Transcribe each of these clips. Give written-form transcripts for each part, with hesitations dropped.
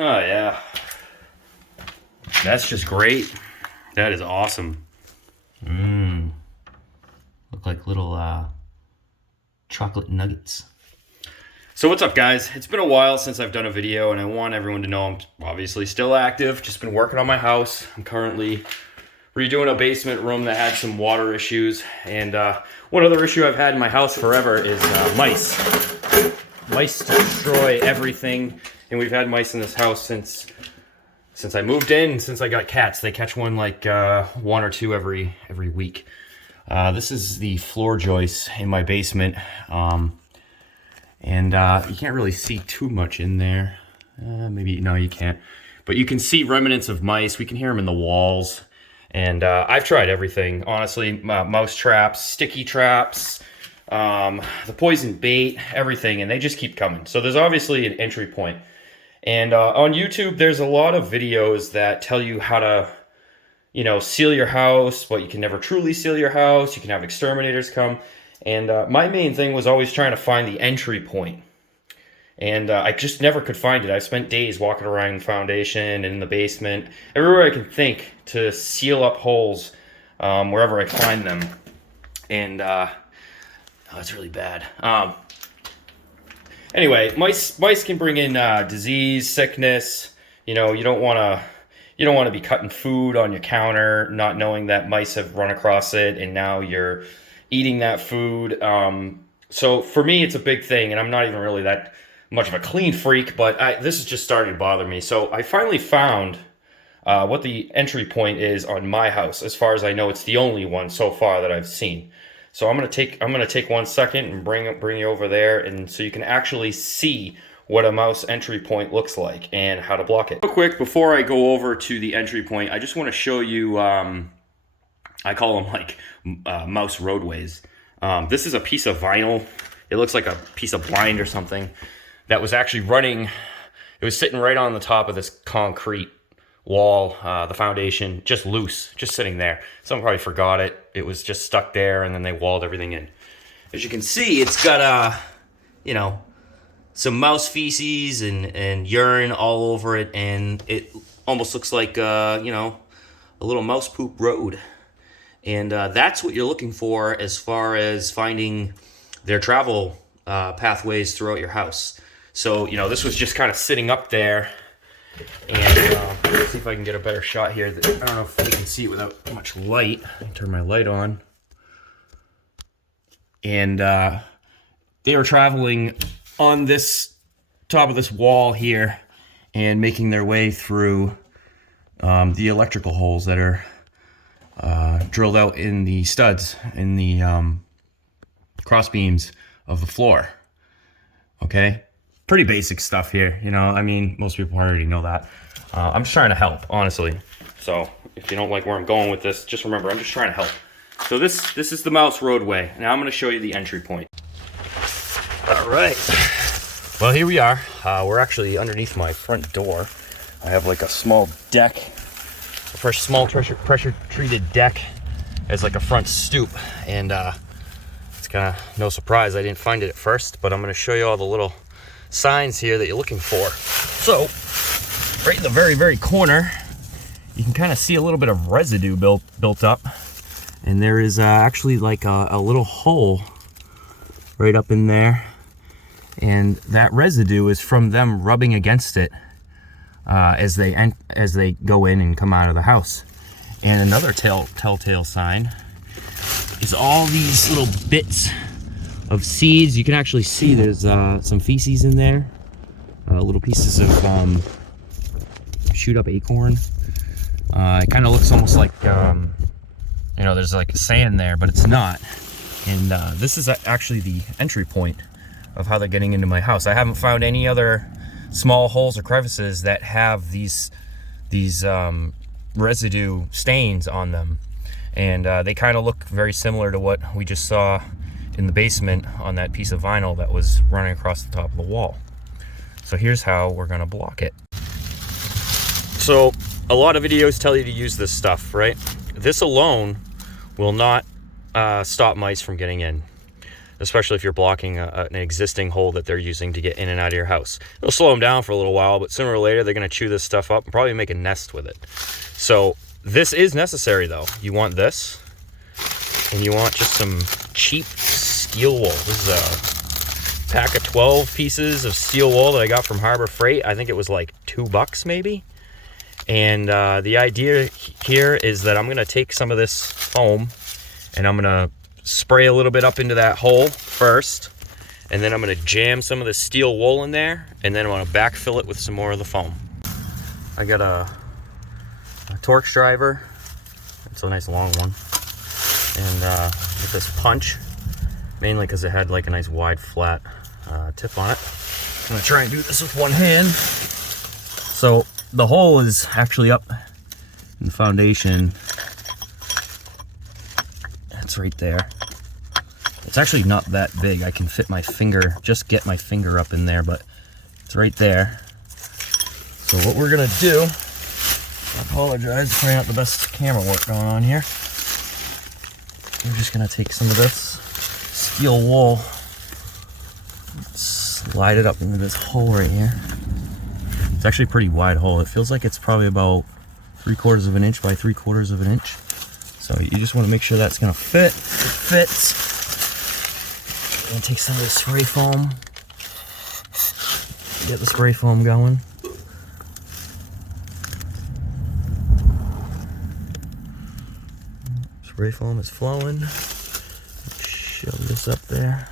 Oh yeah, that's just great. That is awesome. Look like little chocolate nuggets. So what's up, guys? It's been a while since I've done a video, and I want everyone to know I'm obviously still active. Just been working on my house. I'm currently redoing a basement room that had some water issues, and one other issue I've had in my house forever is mice. Mice destroy everything, and we've had mice in this house since I moved in. Since I got cats, they catch one like one or two every week. This is the floor joist in my basement. And you can't really see too much in there. Maybe, no, you can't. But you can see remnants of mice. We can hear them in the walls. And I've tried everything, honestly. Mouse traps, sticky traps, the poison bait, everything. And they just keep coming. So there's obviously an entry point. And on YouTube, there's a lot of videos that tell you how to, seal your house, but you can never truly seal your house. You can have exterminators come. And my main thing was always trying to find the entry point. And I just never could find it. I spent days walking around the foundation and in the basement, everywhere I could think to seal up holes wherever I find them. And it's really bad. Anyway, mice can bring in disease, sickness. You don't want to be cutting food on your counter, not knowing that mice have run across it, and now you're eating that food. So for me, it's a big thing, and I'm not even really that much of a clean freak, but this is just starting to bother me. So I finally found what the entry point is on my house. As far as I know, it's the only one so far that I've seen. So I'm gonna take 1 second and bring you over there, and so you can actually see what a mouse entry point looks like and how to block it. Real quick, before I go over to the entry point, I just want to show you. I call them like mouse roadways. This is a piece of vinyl. It looks like a piece of blind or something that was actually running. It was sitting right on the top of this concrete wall, the foundation, just loose, just sitting there. Someone probably forgot it. It was just stuck there, and then they walled everything in. As you can see, it's got some mouse feces and urine all over it, and it almost looks like a little mouse poop road. And that's what you're looking for as far as finding their travel pathways throughout your house. So, this was just kind of sitting up there. And let's see if I can get a better shot here. I don't know if you can see it without much light. I can turn my light on. And they were traveling on this top of this wall here and making their way through the electrical holes that are drilled out in the studs, in the cross beams of the floor. Okay? Pretty basic stuff here, most people already know that. I'm just trying to help, honestly. So if you don't like where I'm going with this, just remember, I'm just trying to help. So this is the mouse roadway. Now I'm going to show you the entry point. All right. Well, here we are. We're actually underneath my front door. I have like a small deck, a small pressure treated deck as like a front stoop, and it's kind of no surprise I didn't find it at first, but I'm going to show you all the little signs here that you're looking for. So right in the very, very corner, you can kind of see a little bit of residue built up, and there is actually like a little hole right up in there, and that residue is from them rubbing against it as they go in and come out of the house. And another telltale sign is all these little bits of seeds. You can actually see there's some feces in there, little pieces of shoot up acorn. It kind of looks almost like there's like sand there, but it's not. And this is actually the entry point of how they're getting into my house. I haven't found any other small holes or crevices that have these residue stains on them, and they kind of look very similar to what we just saw in the basement on that piece of vinyl that was running across the top of the wall. So here's how we're gonna block it. So a lot of videos tell you to use this stuff, right? This alone will not stop mice from getting in. especially if you're blocking an existing hole that they're using to get in and out of your house. It'll slow them down for a little while, but sooner or later they're going to chew this stuff up and probably make a nest with it. So this is necessary though. You want this, and you want just some cheap steel wool. This is a pack of 12 pieces of steel wool that I got from Harbor Freight. I think it was like $2 maybe. And the idea here is that I'm going to take some of this foam and I'm going to spray a little bit up into that hole first, and then I'm going to jam some of the steel wool in there, and then I'm going to backfill it with some more of the foam. I got a Torx driver. It's a nice long one, and with this punch, mainly because it had like a nice wide flat tip on it. I'm going to try and do this with one hand. So the hole is actually up in the foundation. It's right there. It's actually not that big. I can fit my finger, just get my finger up in there, but it's right there. So what we're gonna do, I apologize, probably not the best camera work going on here. We're just gonna take some of this steel wool, slide it up into this hole right here. It's actually a pretty wide hole. It feels like it's probably about 3/4 of an inch by 3/4 of an inch. So you just want to make sure that's going to fit. It fits. I'm going to take some of the spray foam. Get the spray foam going. Spray foam is flowing. Shove this up there.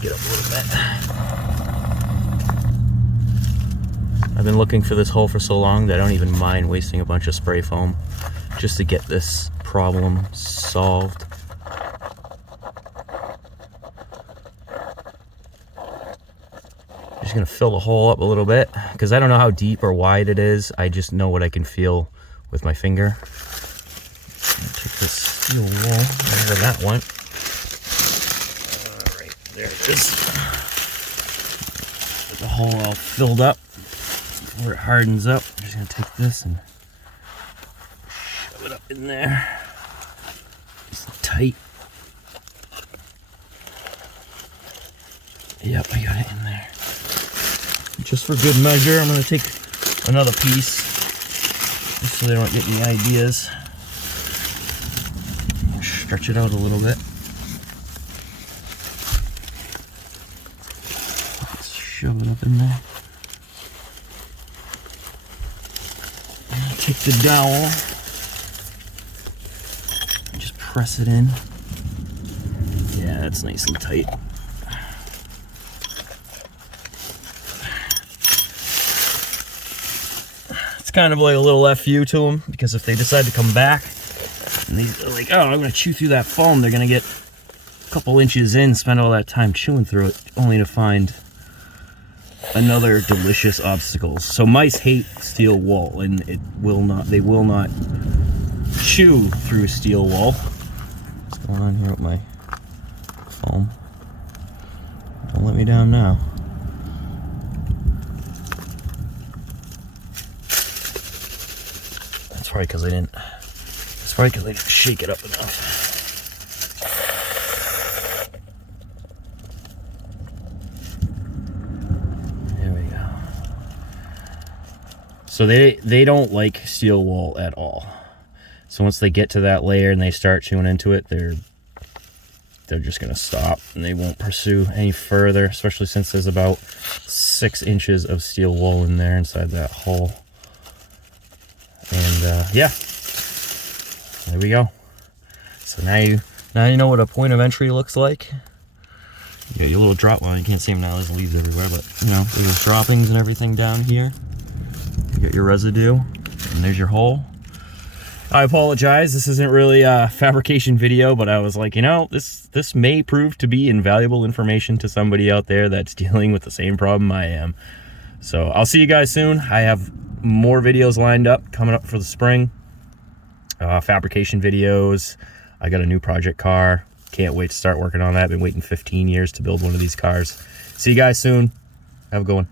Get up a little bit. I've been looking for this hole for so long that I don't even mind wasting a bunch of spray foam just to get this problem solved. Just gonna fill the hole up a little bit because I don't know how deep or wide it is. I just know what I can feel with my finger. Take this steel wool, wherever that went. There it is. Get the hole all filled up before it hardens up. I'm just going to take this and shove it up in there. It's tight. Yep, I got it in there. Just for good measure, I'm going to take another piece just so they don't get any ideas. Stretch it out a little bit. Shove it up in there. Take the dowel and just press it in. Yeah, it's nice and tight. It's kind of like a little FU to them, because if they decide to come back and they're like, oh, I'm going to chew through that foam, they're going to get a couple inches in, spend all that time chewing through it, only to find another delicious obstacle. So mice hate steel wool, and they will not chew through steel wool. What's going on here with my foam? Don't let me down now. That's probably because I didn't shake it up enough. So they don't like steel wool at all. So once they get to that layer and they start chewing into it, they're just gonna stop and they won't pursue any further, especially since there's about 6 inches of steel wool in there inside that hole. And yeah, there we go. So now you know what a point of entry looks like. You got your little drop, well, you can't see them now, there's leaves everywhere, but you know, there's droppings and everything down here. You got your residue, and there's your hole. I apologize, this isn't really a fabrication video, but I was like, you know, this may prove to be invaluable information to somebody out there that's dealing with the same problem I am. So I'll see you guys soon. I have more videos lined up coming up for the spring. Fabrication videos. I got a new project car Can't wait to start working on that. Been waiting 15 years to build one of these cars. See you guys soon. Have a good one.